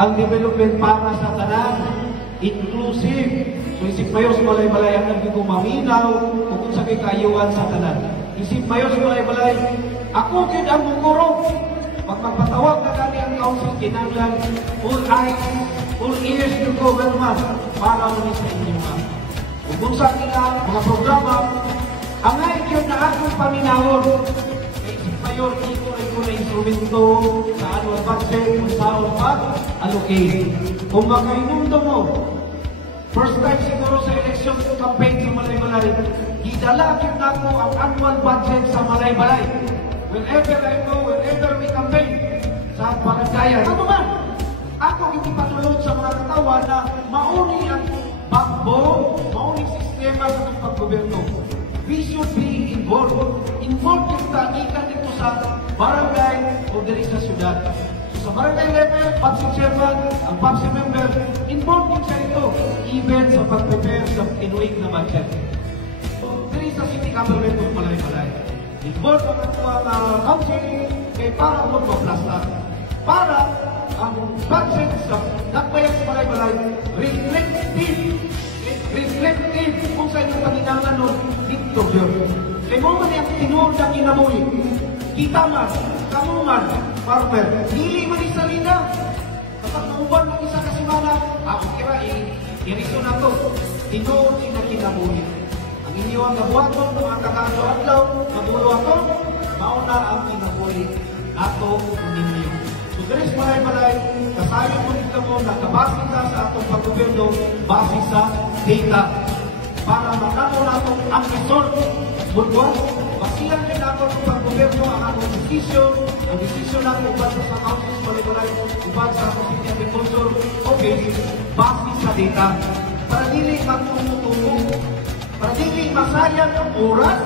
ang development para sa tanan, inclusive. So isip mayo sa balay-balay ang nagiging maminaw kung sa kayuan sa tanan. Isip mayo sa balay-balay, ako gid ang muguro. Pag magpatawag na kami ang council, kinanglan, all eyes, all ears to government para muli sa inyo nga. Kung sa nila, mga programa, ang ngayon na akong paminahon, ay isip mayor, ito na instrumento sa annual budget, kung saan pag-allocate. Kung makainundo mo, first time siguro sa election campaign sa Malay-Balay, idalagin na ko ang annual budget sa Malay-Balay. Whenever I go, whenever we campaign sa barangay, ano ba? Ako ipatulog sa mga katawa na mauni ang backbone, mauni sistema sa itong paggoberno. We should be involved. Involved yung ikan dito sa barangay o diri sa syudad. So, sa barangay level, PAPSI chairman, ang PAPSI member, involved din siya ito, even sa pag-prepare sa inuig na budget. So, diri sa city government of Malay-Balay, involved ang mga council kay para magpa-plastar. Para ang budget sa nagbayang sa Malay-Balay, reflective kung sa inyong paninangan nun, dito yun. Kaya mo man yung tinur na kinabuhi, kita man, kamu man, farmer, hili man isa rin na. Kapag nauban mo isa kasimana, kira, iriso na to, tinur din na kinabuhi. Ang inyo ang nabuhaton, mga kakaano-adlaw, mabulo ako, mauna ang kinabuhi, ato ninyo. So, there's Malay-Balay, kasayo mo nito mo, nakabase ka sa atong paggoberno, base sa data, para matamo natin ang resort. Bulwa, basihan din ako ng paggoberno ang atong desisyon, ang desisyon natin uban sa council Malay-Balay, uban sa City Agriculture, okay, base sa data. Para dili magtumutungo, para dili masayang ang oras,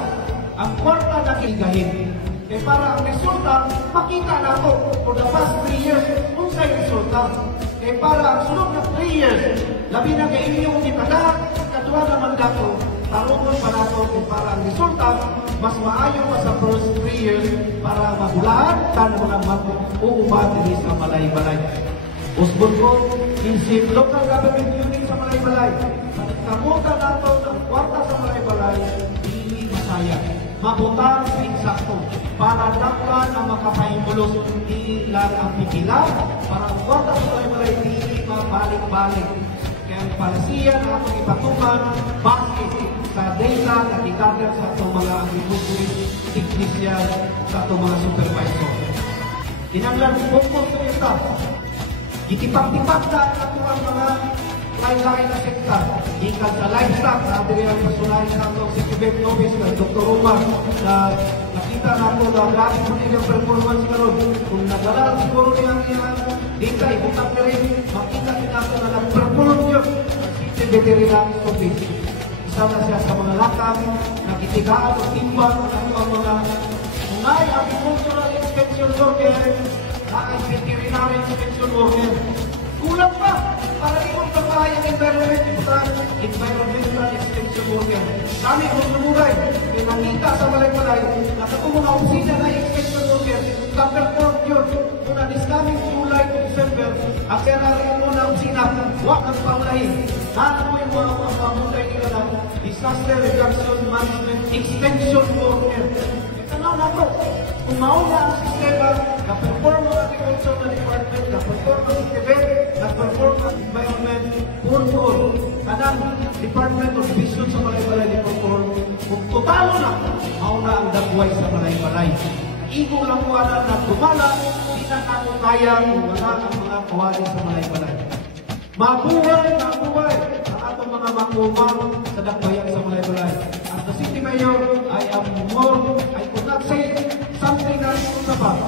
ang kwarta na kilgahin. Eh para ang resulta, makita na ako for the past 3 years kung sa'y resulta. Eh para ang sunod na 3 years, labi na kay inyong itaga, katuwa naman dato, tarungon pa nato kung para ang resulta, mas maayo pa sa first 3 years para mahulaan tanong ng mag-uubad din sa Malay-Balay. Usbon ko, isip local government unit sa Malay-Balay. Kamutan nato ng kwarta sa Malay-Balay, hindi masaya. Mabutang sa insakto para daklan ang makapahimulos, hindi lang ang pipila, para ang kwarta sa Malay-Balay, hindi mabalik-balik. Kaya ang palasiyan na atong ipatungan, bakit sa data na kitagan sa itong mga agriculturist, technician, sa itong mga supervisor. Kinanglan focus sa ito. Itipag-tipag na ang mga lain-lain na sekta. Ikan sa livestock, na atin ang personal sa itong Secretary Office ng Dr. Omar, na nakita na po na grabe po nilang performance karon. Kung nagdala siguro niyang data, ibutak na rin, makita natin na nag-perform yun ng Secretary Office. Isa na siya sa mga lakang, nakitigaan o timbang ang mga unay agricultural inspection worker, na ang veterinary inspection worker. Kulang pa! Para imong trabaho yung environmental inspection worker. Kami kung sumuray, may nakita sa Malay-Balay, na sa mga opisina na inspection worker, ka-perform yun. Kung na-dis coming July to December, ang kaya mo na opisina, huwag ang paulahin. Ano yung mga pamutay nila na disaster reduction management inspection worker. Tanaw na to, kung mauna ang sistema, ka-perform ang agriculture na department, ka-perform ang Tibet, ka-perform ang environment, purpur, kanang Department of Vision sa Malay-Balay ni perform, kung totalo na, mauna ang dagway sa Malay-Balay. Igo lang po na tumala, di na ako kaya kung wala ang mga kawali sa Malay-Balay. Mabuhay ang atong mga makumang sa dagwayan sa Malay-Balay. As the city mayor, I am more, I could not say something na sa pa.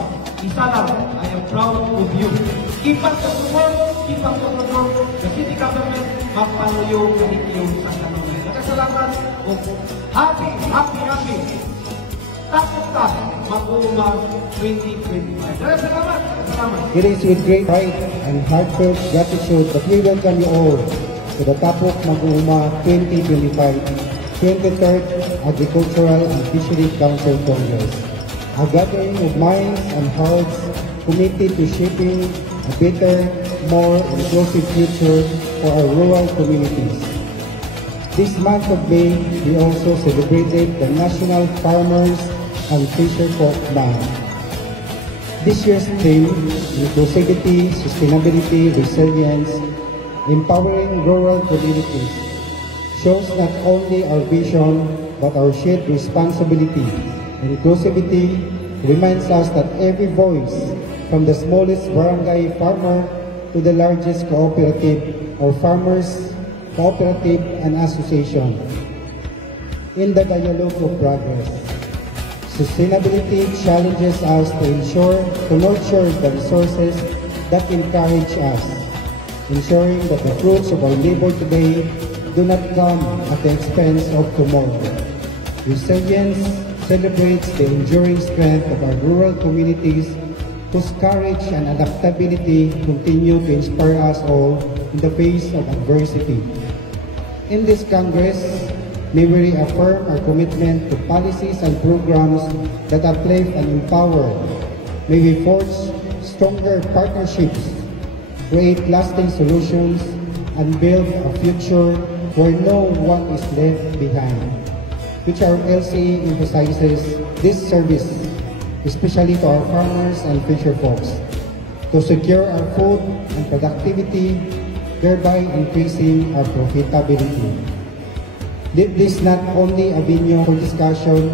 Isa lang, I am proud of you. Keep up the support, keep up the support. The city government, magpanuyo kanikyo sa kanunay. Nakasalamat o happy. Tapos ka, mag-uumang 2025. Salamat. It is with great pride and heartfelt gratitude that we welcome you all to the Tapok Mag-uuma 2025 23rd Agricultural and Fisheries Council Congress, a gathering of minds and hearts committed to shaping a better, more inclusive future for our rural communities. This month of May, we also celebrated the National Farmers and Fisherfolk Month. This year's theme, inclusivity, sustainability, resilience, empowering rural communities, shows not only our vision but our shared responsibility. Inclusivity reminds us that every voice, from the smallest barangay farmer to the largest cooperative or farmers, cooperative and association, in the dialogue of progress. Sustainability challenges us to nurture the resources that encourage us, ensuring that the fruits of our labor today do not come at the expense of tomorrow. Resilience celebrates the enduring strength of our rural communities, whose courage and adaptability continue to inspire us all in the face of adversity. In this Congress, may we reaffirm our commitment to policies and programs that uplift and empower. May we forge stronger partnerships, create lasting solutions, and build a future where no one is left behind, which our LCE emphasizes this service, especially to our farmers and fisher folks, to secure our food and productivity, thereby increasing our profitability. This is not only a venue for discussion,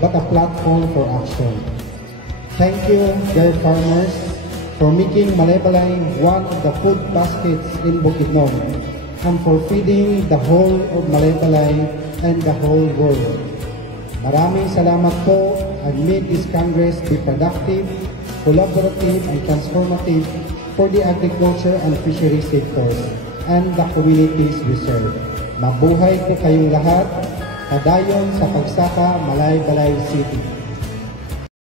but a platform for action. Thank you, dear farmers, for making Malaybalay one of the food baskets in Bukidnon, and for feeding the whole of Malaybalay and the whole world. Maraming salamat po, and may this Congress be productive, collaborative, and transformative for the agriculture and fishery sectors and the communities we serve. Mabuhay po kayong lahat. Padayon sa pagsaka, Malaybalay City.